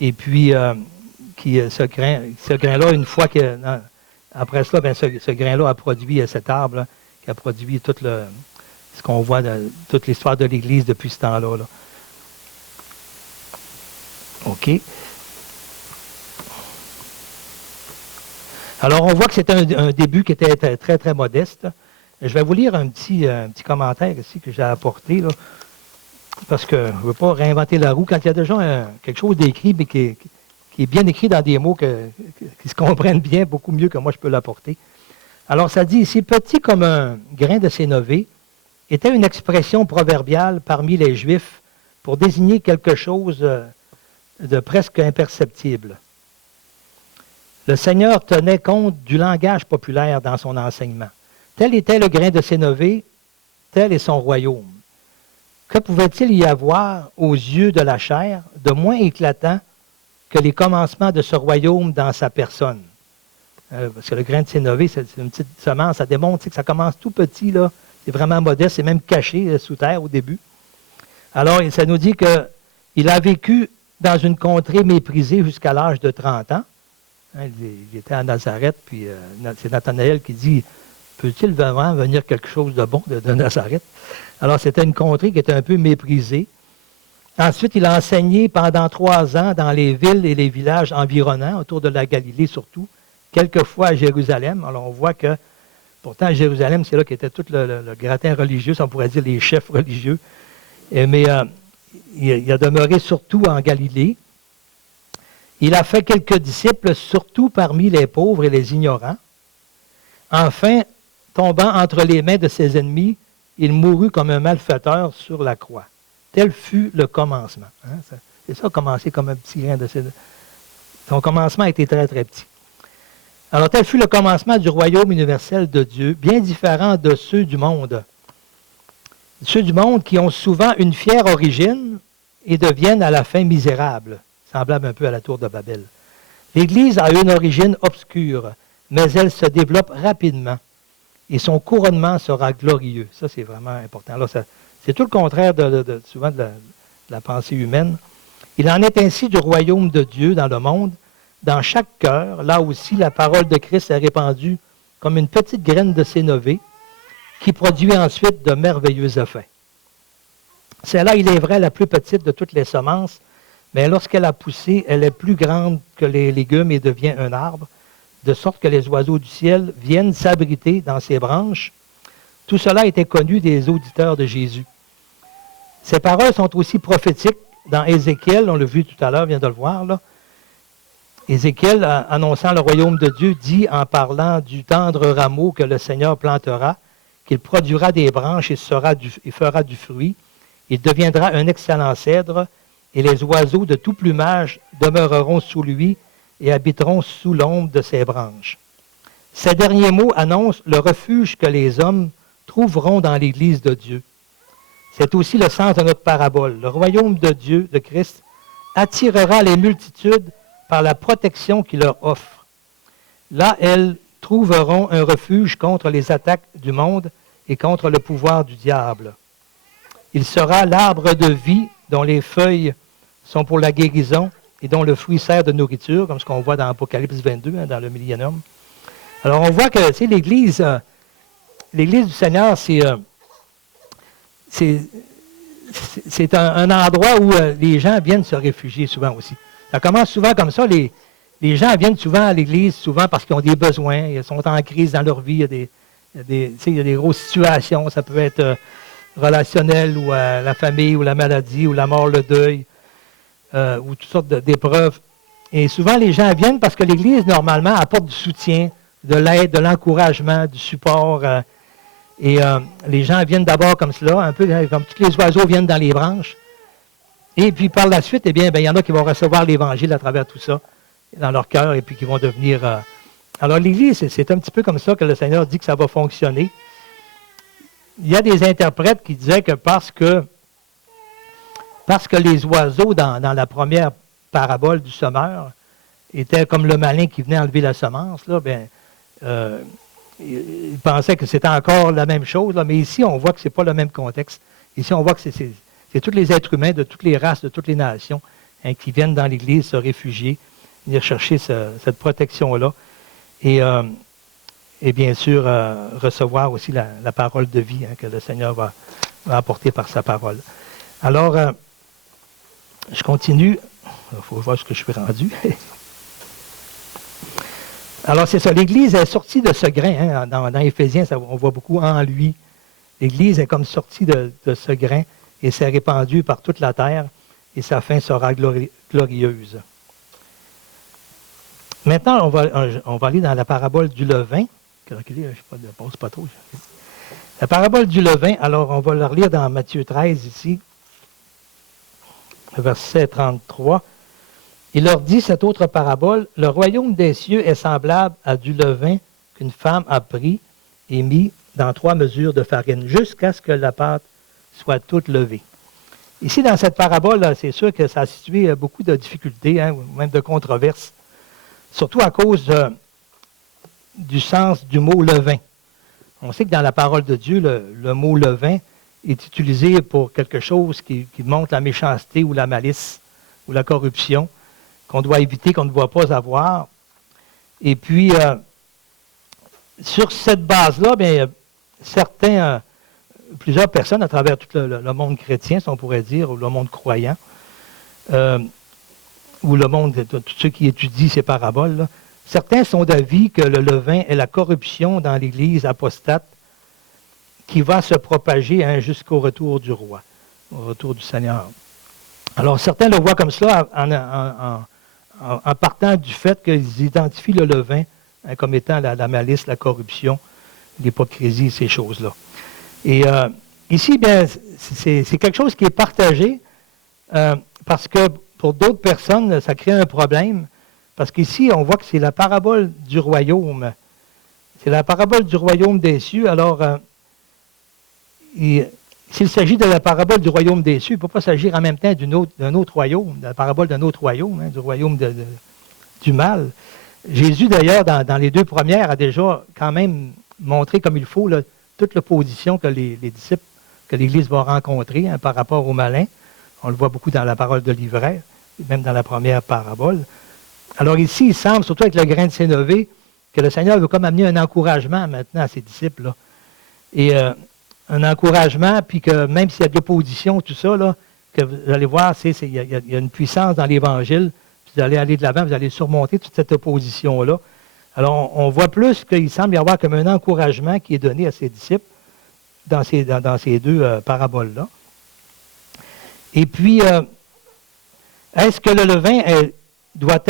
Et puis, ce grain-là, une fois que, après cela, ben, ce grain-là a produit cet arbre, là, qui a produit tout ce qu'on voit de toute l'histoire de l'Église depuis ce temps-là. Là. OK. Alors, on voit que c'est un début qui était très, très modeste. Je vais vous lire un petit commentaire ici que j'ai apporté, là, parce que je ne veux pas réinventer la roue. Quand il y a déjà quelque chose d'écrit, mais qui est bien écrit dans des mots qui se comprennent bien, beaucoup mieux que moi je peux l'apporter. Alors, ça dit ici, petit comme un grain de sénévé, était une expression proverbiale parmi les Juifs pour désigner quelque chose de presque imperceptible. Le Seigneur tenait compte du langage populaire dans son enseignement. Tel était le grain de sénévé, tel est son royaume. Que pouvait-il y avoir aux yeux de la chair de moins éclatant que les commencements de ce royaume dans sa personne? Parce que le grain de sénévé, c'est une petite semence, ça démontre que ça commence tout petit, là. C'est vraiment modeste, c'est même caché sous terre au début. Alors, ça nous dit qu'il a vécu dans une contrée méprisée jusqu'à l'âge de 30 ans. Hein, il était à Nazareth, puis c'est Nathanaël qui dit, peut-il vraiment venir quelque chose de bon de Nazareth? Alors, c'était une contrée qui était un peu méprisée. Ensuite, il a enseigné pendant 3 ans dans les villes et les villages environnants, autour de la Galilée surtout, quelquefois à Jérusalem. Alors, on voit que, pourtant, à Jérusalem, c'est là qu'était tout le gratin religieux, on pourrait dire les chefs religieux. Mais il a demeuré surtout en Galilée. Il a fait quelques disciples, surtout parmi les pauvres et les ignorants. Enfin, tombant entre les mains de ses ennemis, il mourut comme un malfaiteur sur la croix. Tel fut le commencement. Hein? C'est ça, commencer comme un petit grain de sénévé. Son commencement a été très, très petit. Alors, tel fut le commencement du royaume universel de Dieu, bien différent de ceux du monde. Ceux du monde qui ont souvent une fière origine et deviennent à la fin misérables, semblable un peu à la tour de Babel. L'Église a une origine obscure, mais elle se développe rapidement et son couronnement sera glorieux. Ça, c'est vraiment important. Alors, c'est tout le contraire souvent de la pensée humaine. Il en est ainsi du royaume de Dieu dans le monde. Dans chaque cœur, là aussi, la parole de Christ est répandue comme une petite graine de sénévé qui produit ensuite de merveilleux effets. Celle-là, il est vrai, la plus petite de toutes les semences, mais lorsqu'elle a poussé, elle est plus grande que les légumes et devient un arbre, de sorte que les oiseaux du ciel viennent s'abriter dans ses branches. Tout cela était connu des auditeurs de Jésus. Ces paroles sont aussi prophétiques. Dans Ézéchiel, on l'a vu tout à l'heure, on vient de le voir, là. Ézéchiel, annonçant le royaume de Dieu, dit en parlant du tendre rameau que le Seigneur plantera, qu'il produira des branches et fera du fruit. Il deviendra un excellent cèdre, et les oiseaux de tout plumage demeureront sous lui et habiteront sous l'ombre de ses branches. Ces derniers mots annoncent le refuge que les hommes trouveront dans l'Église de Dieu. C'est aussi le sens de notre parabole. Le royaume de Dieu, de Christ, attirera les multitudes par la protection qu'il leur offre. Là, elles trouveront un refuge contre les attaques du monde et contre le pouvoir du diable. Il sera l'arbre de vie dont les feuilles sont pour la guérison et dont le fruit sert de nourriture, comme ce qu'on voit dans Apocalypse 22, hein, dans le millénium. Alors, on voit que l'Église du Seigneur, c'est un endroit où les gens viennent se réfugier souvent aussi. Ça commence souvent comme ça. Les gens viennent souvent à l'Église, souvent parce qu'ils ont des besoins, ils sont en crise dans leur vie, il y a des grosses situations, ça peut être relationnel ou la famille ou la maladie ou la mort, le deuil, ou toutes sortes d'épreuves. Et souvent, les gens viennent parce que l'Église, normalement, apporte du soutien, de l'aide, de l'encouragement, du support. Et les gens viennent d'abord comme cela, un peu comme tous les oiseaux viennent dans les branches. Et puis par la suite, eh bien, il y en a qui vont recevoir l'Évangile à travers tout ça, dans leur cœur, et puis qui vont devenir... Alors l'Église, c'est un petit peu comme ça que le Seigneur dit que ça va fonctionner. Il y a des interprètes qui disaient que parce que les oiseaux, dans la première parabole du semeur, étaient comme le malin qui venait enlever la semence, là, ils pensaient que c'était encore la même chose, là, mais ici, on voit que ce n'est pas le même contexte. Ici, on voit que c'est tous les êtres humains de toutes les races, de toutes les nations, hein, qui viennent dans l'Église se réfugier, venir chercher cette protection-là. Et bien sûr, recevoir aussi la parole de vie, hein, que le Seigneur va apporter par sa parole. Alors, je continue. Il faut voir ce que je suis rendu. Alors, c'est ça. L'Église est sortie de ce grain. Hein, dans Éphésiens, on voit beaucoup en lui. L'Église est comme sortie de ce grain et s'est répandue par toute la terre, et sa fin sera glorieuse. Maintenant, on va aller dans la parabole du levain. Je ne pense pas trop. La parabole du levain, alors on va la relire dans Matthieu 13 ici, verset 33. Il leur dit cette autre parabole, « Le royaume des cieux est semblable à du levain qu'une femme a pris et mis dans 3 mesures de farine, jusqu'à ce que la pâte soit toute levée. » Ici, dans cette parabole, c'est sûr que ça a situé beaucoup de difficultés, hein, ou même de controverses, surtout à cause du sens du mot levain. On sait que dans la parole de Dieu, le mot levain est utilisé pour quelque chose qui montre la méchanceté ou la malice ou la corruption, qu'on doit éviter, qu'on ne doit pas avoir. Et puis, sur cette base-là, bien, plusieurs personnes à travers tout le monde chrétien, si on pourrait dire, ou le monde croyant, ou le monde de tous ceux qui étudient ces paraboles, là, certains sont d'avis que le levain est la corruption dans l'Église apostate qui va se propager jusqu'au retour du roi, au retour du Seigneur. Alors, certains le voient comme cela en partant du fait qu'ils identifient le levain comme étant la malice, la corruption, l'hypocrisie, ces choses-là. Et ici, bien, c'est quelque chose qui est partagé parce que pour d'autres personnes, ça crée un problème. Parce qu'ici, on voit que c'est la parabole du royaume. C'est la parabole du royaume des cieux. Alors, s'il s'agit de la parabole du royaume des cieux, il ne peut pas s'agir en même temps d'un autre royaume, de la parabole d'un autre royaume, du royaume du mal. Jésus, d'ailleurs, dans les deux premières, a déjà quand même montré comme il faut toute l'opposition que les disciples, que l'Église va rencontrer par rapport au malin. On le voit beaucoup dans la parole de l'ivraie, même dans la première parabole. Alors ici, il semble, surtout avec le grain de sénévé, que le Seigneur veut comme amener un encouragement maintenant à ses disciples. Là. Et un encouragement, puis que même s'il y a de l'opposition, tout ça, là, que vous allez voir, il y a une puissance dans l'Évangile, vous allez aller de l'avant, vous allez surmonter toute cette opposition-là. Alors, on voit plus qu'il semble y avoir comme un encouragement qui est donné à ses disciples dans ces deux paraboles-là. Et puis, est-ce que le levain doit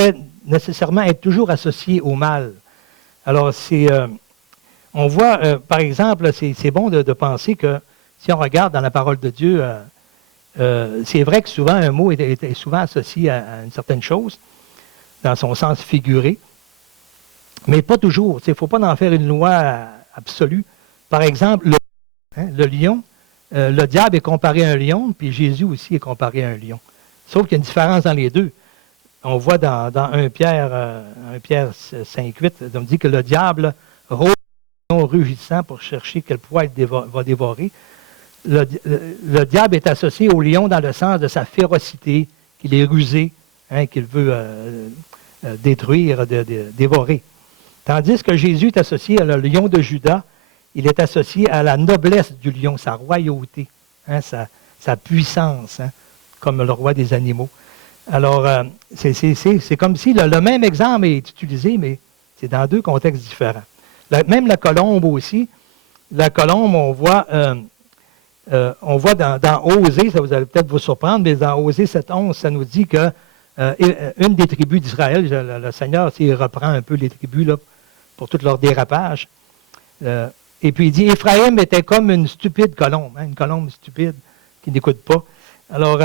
nécessairement être toujours associé au mal? Alors, on voit, par exemple, c'est bon de penser que si on regarde dans la parole de Dieu, c'est vrai que souvent un mot est souvent associé à une certaine chose, dans son sens figuré, mais pas toujours. Il ne faut pas en faire une loi absolue. Par exemple, le lion, le diable est comparé à un lion, puis Jésus aussi est comparé à un lion. Sauf qu'il y a une différence dans les deux. On voit dans 1 Pierre 5,8, on dit que le diable rôde rugissant pour chercher quel poil va dévorer. Le diable est associé au lion dans le sens de sa férocité, qu'il est rusé, qu'il veut détruire, dévorer. Tandis que Jésus est associé à le lion de Juda, il est associé à la noblesse du lion, sa royauté, sa puissance, comme le roi des animaux. Alors, c'est comme si le même exemple est utilisé, mais c'est dans deux contextes différents. Même la colombe aussi. La colombe, on voit dans Osée, ça vous allez peut-être vous surprendre, mais dans Osée 7.11, ça nous dit que une des tribus d'Israël, le Seigneur reprend un peu les tribus là, pour tout leur dérapage. Et puis il dit, Éphraïm était comme une stupide colombe, une colombe stupide qui n'écoute pas. Alors,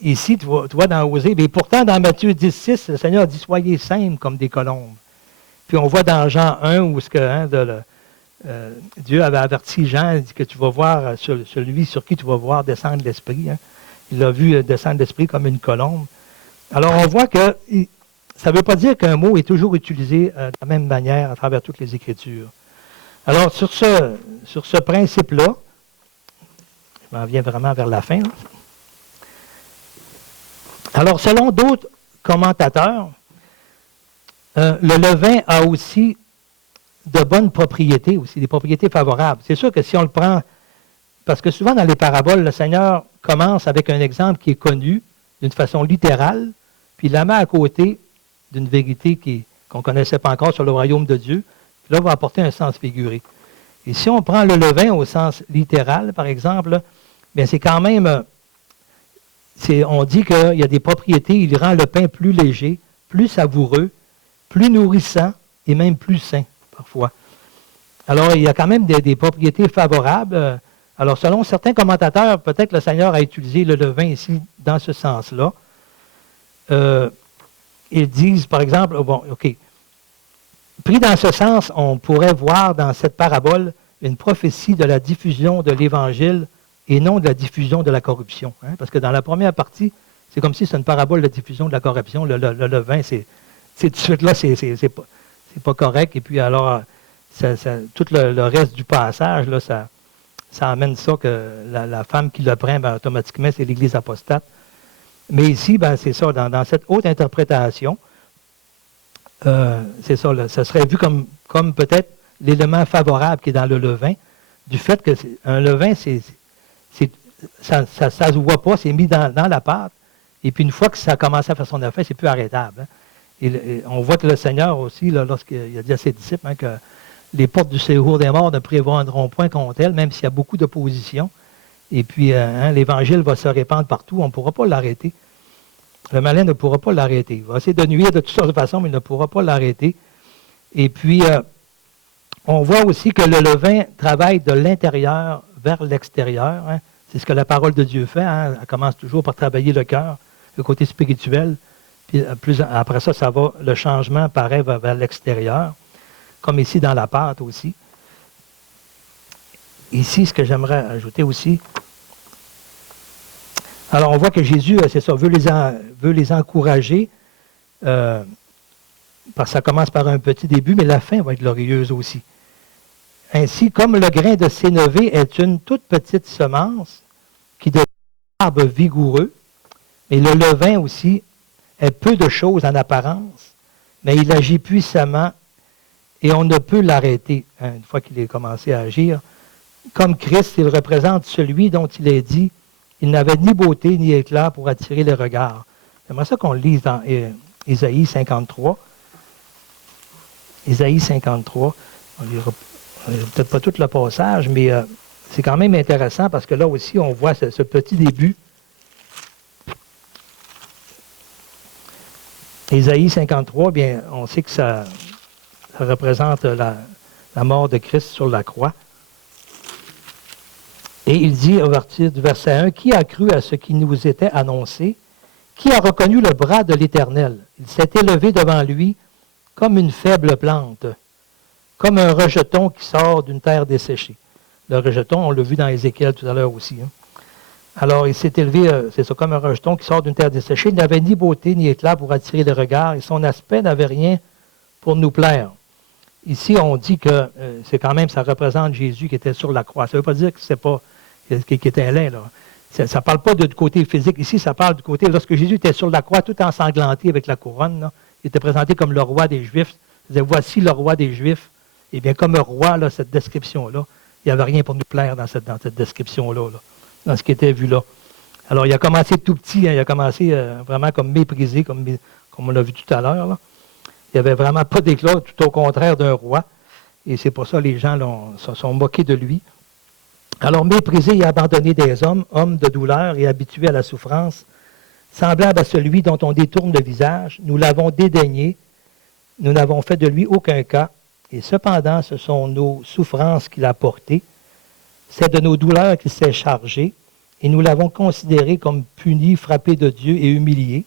ici, tu vois dans Osée, mais pourtant dans Matthieu 10.6, le Seigneur dit, soyez simples comme des colombes. Puis on voit dans Jean 1 où Dieu avait averti Jean, il dit que tu vas voir celui sur qui tu vas voir descendre l'Esprit. Il l'a vu descendre l'Esprit comme une colombe. Alors on voit que ça ne veut pas dire qu'un mot est toujours utilisé de la même manière à travers toutes les Écritures. Alors sur ce principe-là, je m'en viens vraiment vers la fin. Là. Alors selon d'autres commentateurs, le levain a aussi de bonnes propriétés, aussi des propriétés favorables. C'est sûr que si on le prend, parce que souvent dans les paraboles, le Seigneur commence avec un exemple qui est connu d'une façon littérale, puis il la met à côté d'une vérité qu'on ne connaissait pas encore sur le royaume de Dieu, puis là, il va apporter un sens figuré. Et si on prend le levain au sens littéral, par exemple, bien c'est quand même, on dit qu'il y a des propriétés, il rend le pain plus léger, plus savoureux, plus nourrissant et même plus sain, parfois. Alors, il y a quand même des propriétés favorables. Alors, selon certains commentateurs, peut-être que le Seigneur a utilisé le levain ici dans ce sens-là. Ils disent, par exemple, bon, OK, pris dans ce sens, on pourrait voir dans cette parabole une prophétie de la diffusion de l'Évangile et non de la diffusion de la corruption. Parce que dans la première partie, c'est comme si c'est une parabole de la diffusion de la corruption. Le levain, c'est tout de suite là, c'est pas correct. Et puis alors, tout le reste du passage, là, ça amène ça que la femme qui le prend, ben, automatiquement, c'est l'Église apostate. Mais ici, ben, c'est ça, dans cette haute interprétation, c'est ça, là, ça serait vu comme peut-être l'élément favorable qui est dans le levain, du fait que un levain, ça ne se voit pas, c'est mis dans la pâte, et puis une fois que ça a commencé à faire son effet, c'est plus arrêtable. Hein. Et on voit que le Seigneur aussi, là, lorsqu'il a dit à ses disciples hein, que les portes du séjour des morts ne prévaudront point contre elles, même s'il y a beaucoup d'opposition. Et puis, l'Évangile va se répandre partout, on ne pourra pas l'arrêter. Le malin ne pourra pas l'arrêter. Il va essayer de nuire de toutes sortes de façons, mais il ne pourra pas l'arrêter. Et puis, on voit aussi que le levain travaille de l'intérieur vers l'extérieur. Hein. C'est ce que la parole de Dieu fait. Hein. Elle commence toujours par travailler le cœur, le côté spirituel. Puis après ça, le changement paraît vers l'extérieur, comme ici dans la pâte aussi. Ici, ce que j'aimerais ajouter aussi, alors on voit que Jésus, c'est ça, veut les encourager, parce que ça commence par un petit début, mais la fin va être glorieuse aussi. Ainsi, comme le grain de sénévé est une toute petite semence qui devient un arbre vigoureux, mais le levain aussi est peu de choses en apparence, mais il agit puissamment et on ne peut l'arrêter hein, une fois qu'il est commencé à agir. Comme Christ, il représente celui dont il est dit « Il n'avait ni beauté ni éclat pour attirer les regards ». J'aimerais ça qu'on le lise dans Isaïe 53. Isaïe 53. On ne lira peut-être pas tout le passage, mais c'est quand même intéressant parce que là aussi, on voit ce petit début. Isaïe 53, bien, on sait que ça représente la mort de Christ sur la croix. Et il dit, à partir du verset 1, « Qui a cru à ce qui nous était annoncé? Qui a reconnu le bras de l'Éternel? Il s'est élevé devant lui comme une faible plante, comme un rejeton qui sort d'une terre desséchée. » Le rejeton, on l'a vu dans Ézéchiel tout à l'heure aussi. Hein. Alors, il s'est élevé, c'est ça, comme un rejeton qui sort d'une terre desséchée. Il n'avait ni beauté ni éclat pour attirer les regards, et son aspect n'avait rien pour nous plaire. Ici, on dit que c'est quand même, ça représente Jésus qui était sur la croix. Ça ne veut pas dire que c'est pas qui était laid, là. Ça ne parle pas du côté physique. Ici, ça parle du côté, lorsque Jésus était sur la croix, tout ensanglanté avec la couronne, là, il était présenté comme le roi des Juifs. Il disait, voici le roi des Juifs. Eh bien, comme un roi, là, cette description-là, il n'y avait rien pour nous plaire dans cette description-là, là, dans ce qui était vu là. Alors, il a commencé tout petit, hein, il a commencé vraiment comme méprisé, comme on l'a vu tout à l'heure. Là. Il n'y avait vraiment pas d'éclat, tout au contraire d'un roi. Et c'est pour ça que les gens se sont moqués de lui. Alors, méprisé et abandonné des hommes, homme de douleur et habitué à la souffrance, semblable à celui dont on détourne le visage, nous l'avons dédaigné, nous n'avons fait de lui aucun cas, et cependant, ce sont nos souffrances qu'il a portées, c'est de nos douleurs qu'il s'est chargé, et nous l'avons considéré comme puni, frappé de Dieu et humilié.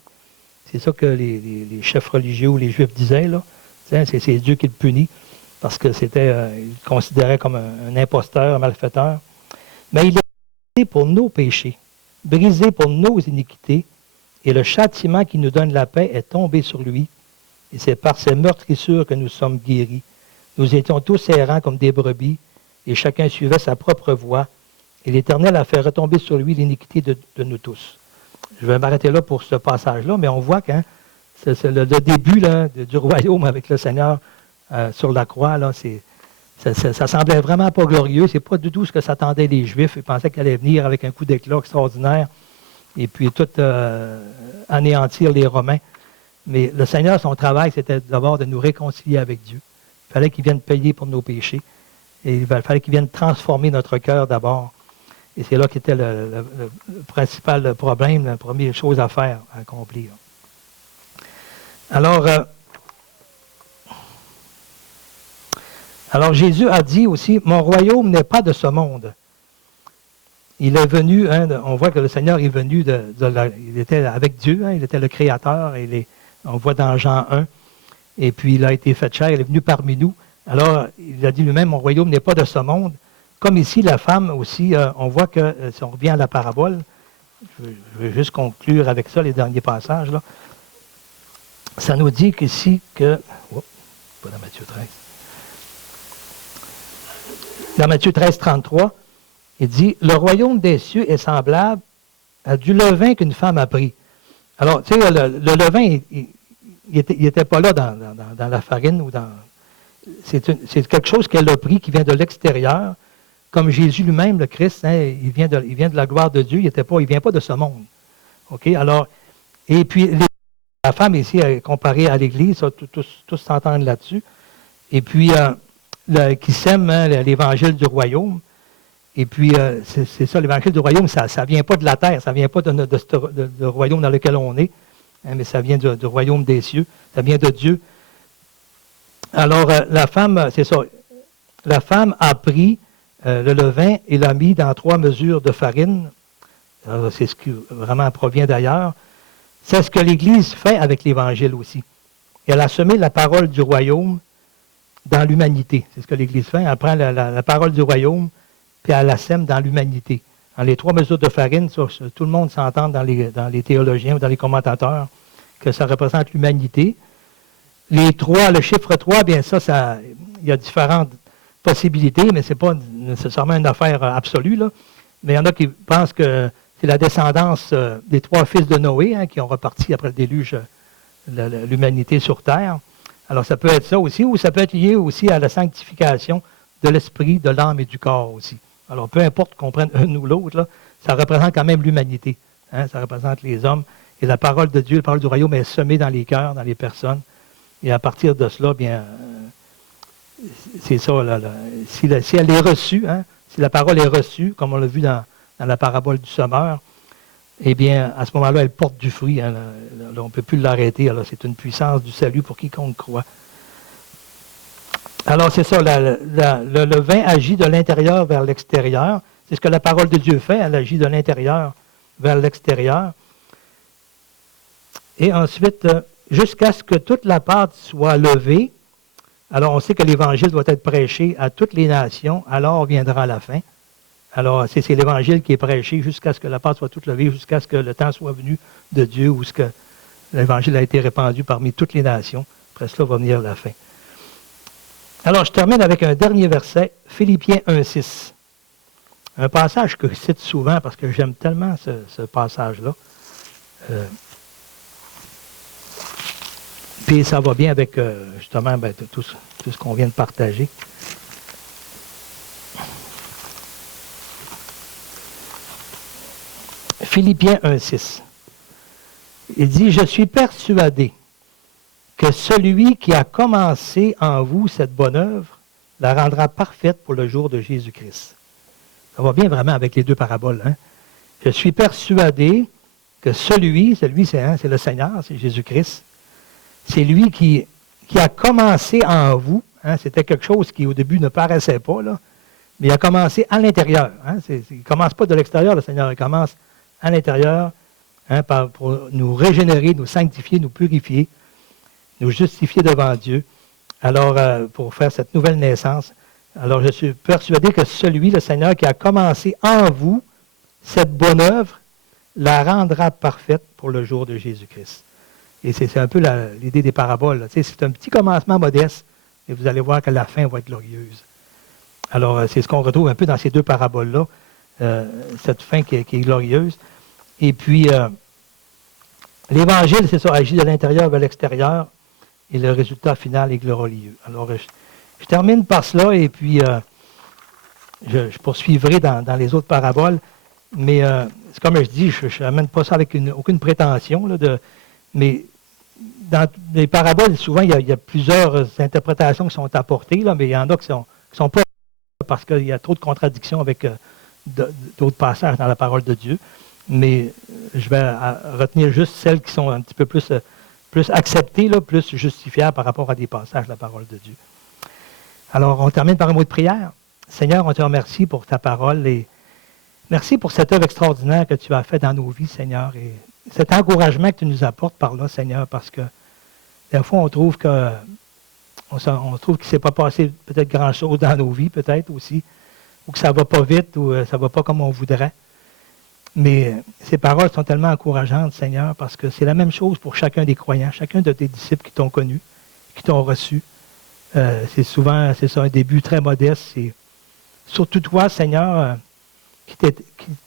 C'est ça que les chefs religieux ou les Juifs disaient, là. C'est Dieu qui le punit, parce que il le considérait comme un imposteur, un malfaiteur. Mais il est brisé pour nos péchés, brisé pour nos iniquités, et le châtiment qui nous donne la paix est tombé sur lui, et c'est par ses meurtrissures que nous sommes guéris. Nous étions tous errants comme des brebis, et chacun suivait sa propre voie, et l'Éternel a fait retomber sur lui l'iniquité de nous tous. Je vais m'arrêter là pour ce passage-là, mais on voit que c'est le début là, du royaume avec le Seigneur sur la croix, là, ça semblait vraiment pas glorieux. C'est pas du tout ce que s'attendaient les Juifs. Ils pensaient qu'il allait venir avec un coup d'éclat extraordinaire et puis tout anéantir les Romains. Mais le Seigneur, son travail, c'était d'abord de nous réconcilier avec Dieu. Il fallait qu'il vienne payer pour nos péchés. Et il fallait qu'il vienne transformer notre cœur d'abord. Et c'est là qu'était le principal problème, la première chose à faire, à accomplir. Alors Jésus a dit aussi, « Mon royaume n'est pas de ce monde. » Il est venu, on voit que le Seigneur est venu, il était avec Dieu, il était le Créateur, on voit dans Jean 1, et puis il a été fait chair, il est venu parmi nous. Alors, il a dit lui-même, « Mon royaume n'est pas de ce monde. » Comme ici, la femme aussi, on voit que, si on revient à la parabole, je vais juste conclure avec ça, les derniers passages, là. Ça nous dit qu'ici que... pas dans Matthieu 13. Dans Matthieu 13, 33, il dit, « Le royaume des cieux est semblable à du levain qu'une femme a pris. » Alors, tu sais, le levain, il était pas là dans la farine ou dans... C'est quelque chose qu'elle a pris qui vient de l'extérieur, comme Jésus lui-même, le Christ, hein, il vient de la gloire de Dieu, il ne vient pas de ce monde. OK? Alors, et puis, la femme ici, comparée à l'Église, tous s'entendent là-dessus. Et puis, qui sème hein, l'évangile du royaume. Et puis, c'est ça, l'évangile du royaume, ça ne vient pas de la terre, ça ne vient pas de royaume dans lequel on est, hein, mais ça vient du royaume des cieux, ça vient de Dieu. Alors, la femme, c'est ça, la femme a pris le levain et l'a mis dans 3 mesures de farine. C'est ce qui vraiment provient d'ailleurs. C'est ce que l'Église fait avec l'Évangile aussi. Elle a semé la parole du royaume dans l'humanité. C'est ce que l'Église fait. Elle prend la parole du royaume, puis elle la sème dans l'humanité. Dans les 3 mesures de farine, ça, tout le monde s'entend dans les théologiens ou dans les commentateurs que ça représente l'humanité. Le chiffre 3, bien ça, il y a différentes possibilités, mais ce n'est pas nécessairement une affaire absolue, là. Mais il y en a qui pensent que c'est la descendance des 3 fils de Noé, hein, qui ont reparti après le déluge l'humanité sur terre. Alors, ça peut être ça aussi, ou ça peut être lié aussi à la sanctification de l'esprit, de l'âme et du corps aussi. Alors, peu importe qu'on prenne un ou l'autre, là, ça représente quand même l'humanité. Hein, ça représente les hommes. Et la parole de Dieu, la parole du royaume est semée dans les cœurs, dans les personnes. Et à partir de cela, bien, c'est ça. Si elle est reçue, hein, si la parole est reçue, comme on l'a vu dans la parabole du semeur, eh bien, à ce moment-là, elle porte du fruit. Hein, là, on ne peut plus l'arrêter. Alors, c'est une puissance du salut pour quiconque croit. Alors, c'est ça. Le levain agit de l'intérieur vers l'extérieur. C'est ce que la parole de Dieu fait. Elle agit de l'intérieur vers l'extérieur. Et ensuite, jusqu'à ce que toute la pâte soit levée. Alors, on sait que l'Évangile doit être prêché à toutes les nations. Alors viendra la fin. Alors, c'est l'Évangile qui est prêché jusqu'à ce que la pâte soit toute levée, jusqu'à ce que le temps soit venu de Dieu, où ce que l'Évangile a été répandu parmi toutes les nations. Après cela va venir la fin. Alors, je termine avec un dernier verset, Philippiens 1,6. Un passage que je cite souvent parce que j'aime tellement ce passage-là. Puis ça va bien avec, justement, tout ce qu'on vient de partager. Philippiens 1,6. Il dit, « Je suis persuadé que celui qui a commencé en vous cette bonne œuvre la rendra parfaite pour le jour de Jésus-Christ. » Ça va bien vraiment avec les 2 paraboles. Hein? Je suis persuadé que celui c'est le Seigneur, c'est Jésus-Christ. C'est lui qui a commencé en vous. Hein? C'était quelque chose qui au début ne paraissait pas, là, mais il a commencé à l'intérieur. Hein? Il ne commence pas de l'extérieur, le Seigneur, il commence à l'intérieur, hein, pour nous régénérer, nous sanctifier, nous purifier, nous justifier devant Dieu. Alors, pour faire cette nouvelle naissance, alors je suis persuadé que celui, le Seigneur, qui a commencé en vous cette bonne œuvre, la rendra parfaite pour le jour de Jésus-Christ. Et c'est un peu l'idée des paraboles. C'est un petit commencement modeste, et vous allez voir que la fin va être glorieuse. Alors, c'est ce qu'on retrouve un peu dans ces 2 paraboles-là, cette fin qui est glorieuse. Et puis, l'Évangile, c'est ça, agit de l'intérieur vers l'extérieur, et le résultat final est glorieux. Alors, je termine par cela, et puis je poursuivrai dans les autres paraboles, mais c'est comme je dis, je n'amène pas ça avec aucune prétention, là, mais dans les paraboles, souvent, il y a plusieurs interprétations qui sont apportées, là, mais il y en a qui sont pas parce qu'il y a trop de contradictions avec d'autres passages dans la parole de Dieu. Mais je vais retenir juste celles qui sont un petit peu plus acceptées, là, plus justifiables par rapport à des passages de la parole de Dieu. Alors, on termine par un mot de prière. Seigneur, on te remercie pour ta parole et merci pour cette œuvre extraordinaire que tu as faite dans nos vies, Seigneur, et cet encouragement que tu nous apportes par là, Seigneur, parce que des fois, on trouve qu'il ne s'est pas passé peut-être grand-chose dans nos vies, peut-être aussi, ou que ça ne va pas vite, ou ça ne va pas comme on voudrait. Mais ces paroles sont tellement encourageantes, Seigneur, parce que c'est la même chose pour chacun des croyants, chacun de tes disciples qui t'ont connu, qui t'ont reçu. C'est souvent, c'est ça, un début très modeste. C'est surtout toi, Seigneur, qui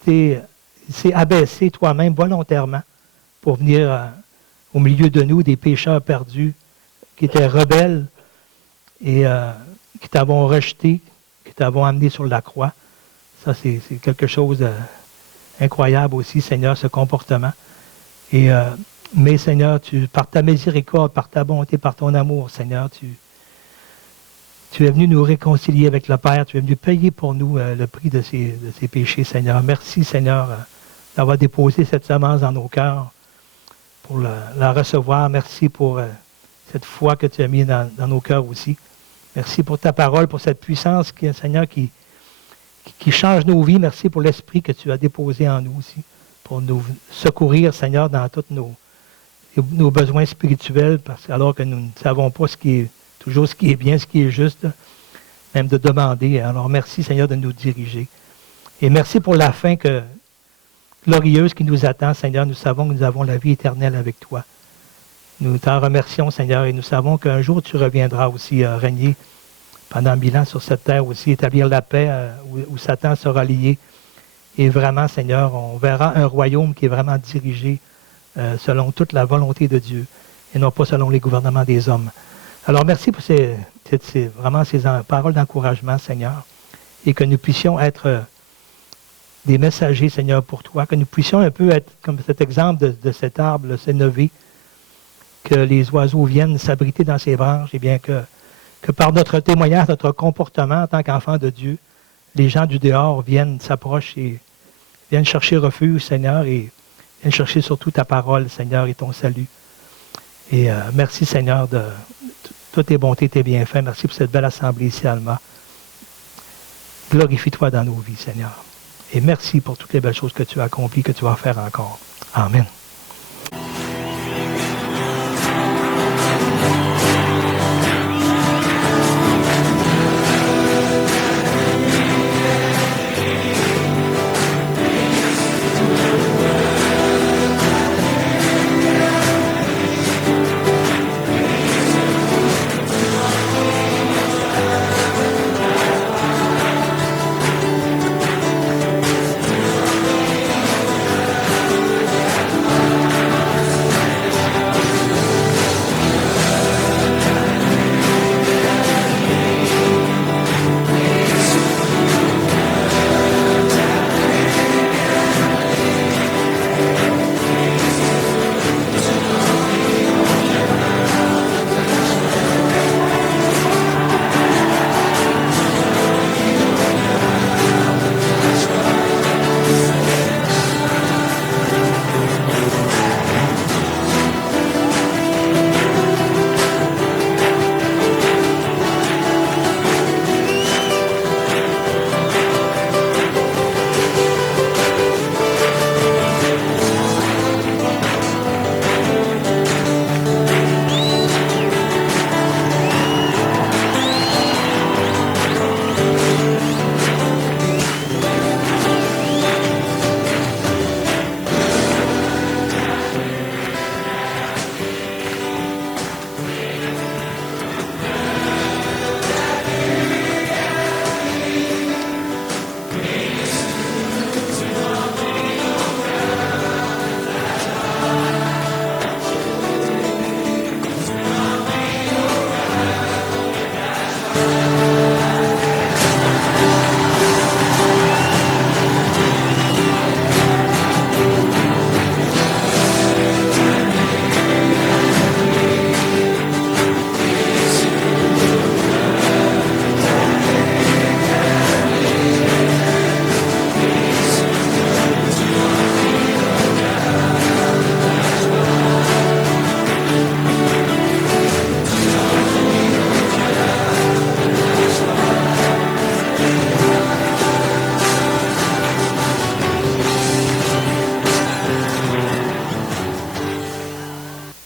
t'es abaissé toi-même volontairement pour venir au milieu de nous, des pécheurs perdus, qui étaient rebelles et qui t'avons rejeté, qui t'avons amené sur la croix. Ça, c'est quelque chose d'incroyable aussi, Seigneur, ce comportement. Mais Seigneur, par ta miséricorde, par ta bonté, par ton amour, Seigneur, tu es venu nous réconcilier avec le Père. Tu es venu payer pour nous le prix de ces péchés, Seigneur. Merci, Seigneur, d'avoir déposé cette semence dans nos cœurs pour la recevoir. Merci pour cette foi que tu as mise dans nos cœurs aussi. Merci pour ta parole, pour cette puissance, Seigneur, qui change nos vies. Merci pour l'esprit que tu as déposé en nous aussi, pour nous secourir, Seigneur, dans tous nos besoins spirituels, alors que nous ne savons pas toujours ce qui est bien, ce qui est juste, même de demander. Alors merci, Seigneur, de nous diriger. Et merci pour la fin glorieuse qui nous attend, Seigneur. Nous savons que nous avons la vie éternelle avec toi. Nous t'en remercions, Seigneur, et nous savons qu'un jour tu reviendras aussi régner pendant 1000 ans sur cette terre aussi, établir la paix où Satan sera lié. Et vraiment, Seigneur, on verra un royaume qui est vraiment dirigé selon toute la volonté de Dieu et non pas selon les gouvernements des hommes. Alors, merci pour vraiment ces paroles d'encouragement, Seigneur, et que nous puissions être des messagers, Seigneur, pour toi, que nous puissions un peu être comme cet exemple de cet arbre, le sénévé, que les oiseaux viennent s'abriter dans ses branches, et bien que par notre témoignage, notre comportement en tant qu'enfants de Dieu, les gens du dehors s'approchent et viennent chercher refuge, Seigneur, et viennent chercher surtout ta parole, Seigneur, et ton salut. Et merci, Seigneur, de toutes tes bontés, tes bienfaits. Merci pour cette belle assemblée ici à Alma. Glorifie-toi dans nos vies, Seigneur. Et merci pour toutes les belles choses que tu as accomplies, que tu vas faire encore. Amen.